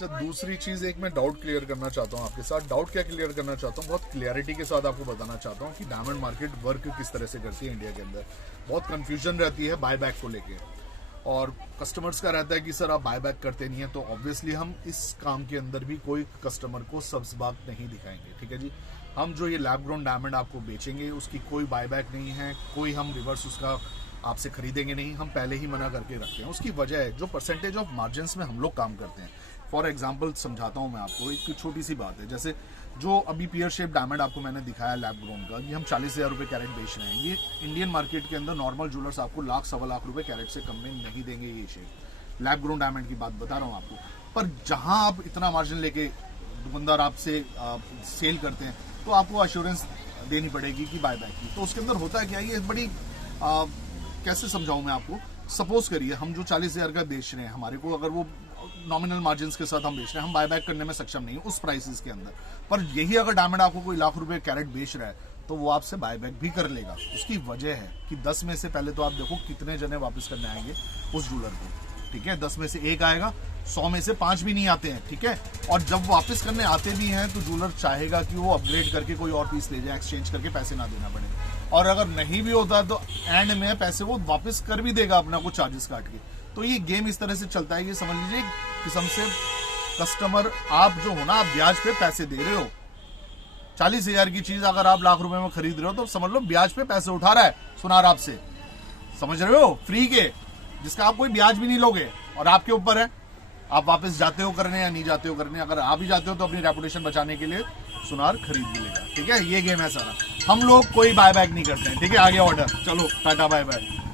अच्छा, दूसरी चीज एक मैं डाउट क्लियर करना चाहता हूँ आपके साथ। डाउट क्या क्लियर करना चाहता हूँ, बहुत क्लियरिटी के साथ आपको बताना चाहता हूँ कि डायमंड मार्केट वर्क किस तरह से करती है इंडिया के अंदर। बहुत कंफ्यूजन रहती है बाय बैक को लेके, और कस्टमर्स का रहता है कि सर आप बाय बैक करते नहीं है। तो ऑब्वियसली हम इस काम के अंदर भी कोई कस्टमर को सब्ज बाग नहीं दिखाएंगे, ठीक है जी। हम जो ये लैब ग्रोन डायमंड आपको बेचेंगे उसकी कोई बाय बैक नहीं है, कोई हम रिवर्स उसका आपसे खरीदेंगे नहीं, हम पहले ही मना करके रखते हैं। उसकी वजह है जो परसेंटेज ऑफ मार्जिन में हम लोग काम करते हैं। फॉर एग्जाम्पल समझाता हूँ मैं आपको, एक छोटी सी बात है। जैसे जो अभी पियर शेप डायमंड आपको मैंने दिखाया लैब ग्रोन का, ये हम 40,000 रुपये कैरेट बेच रहे हैं। ये इंडियन मार्केट के अंदर नॉर्मल ज्वेलर्स आपको लाख सवा लाख रुपए कैरेट से कम में नहीं देंगे ये शेप। लैब ग्रोन डायमंड की बात बता रहा हूँ आपको। पर जहां आप इतना मार्जिन लेके दुकानदार आपसे सेल करते हैं तो आपको अश्योरेंस देनी पड़ेगी कि बाय बैक की। तो उसके अंदर होता है क्या, ये बड़ी कैसे समझाऊं मैं आपको। सपोज करिए हम जो 40,000 का बेच रहे हैं, हमारे को अगर वो नॉमिनल मार्जिन के साथ हम बेच रहे हैं, हम बाय बैक करने में सक्षम नहीं उस प्राइसेस के अंदर। पर यही अगर डायमंड आपको कोई लाख रुपए कैरेट बेच रहा है तो वो आपसे बाय बैक भी कर लेगा। उसकी वजह है कि 10 में से पहले तो आप देखो कितने जने वापस करने आएंगे उस ज्वेलर को, ठीक है। 10 में से 1 आएगा, 100 में से 5 भी नहीं आते हैं, ठीक है। और जब वापस करने आते भी हैं तो ज्वेलर चाहेगा कि वो अपग्रेड करके कोई और पीस ले जाए, एक्सचेंज करके पैसे ना देना पड़े। और अगर नहीं भी होता तो एंड में पैसे वो वापस कर भी देगा अपना कुछ चार्जेस काट के। तो ये गेम इस तरह से चलता है, ये समझ लीजिए किस्म से कस्टमर आप जो हो ना, आप ब्याज पे पैसे दे रहे हो। 40,000 की चीज अगर आप लाख रुपए में खरीद रहे हो तो समझ लो ब्याज पे पैसे उठा रहा है सुनार आपसे, समझ रहे हो, फ्री के, जिसका आप कोई ब्याज भी नहीं लोगे। और आपके ऊपर है आप वापस जाते हो करने या नहीं जाते हो करने। अगर आप ही जाते हो तो अपनी रेपुटेशन बचाने के लिए सुनार खरीद भी लेगा, ठीक है। ये गेम है सारा, हम लोग कोई बाय बैक नहीं करते हैं, ठीक है। आगे ऑर्डर, चलो टाटा बाय बाय।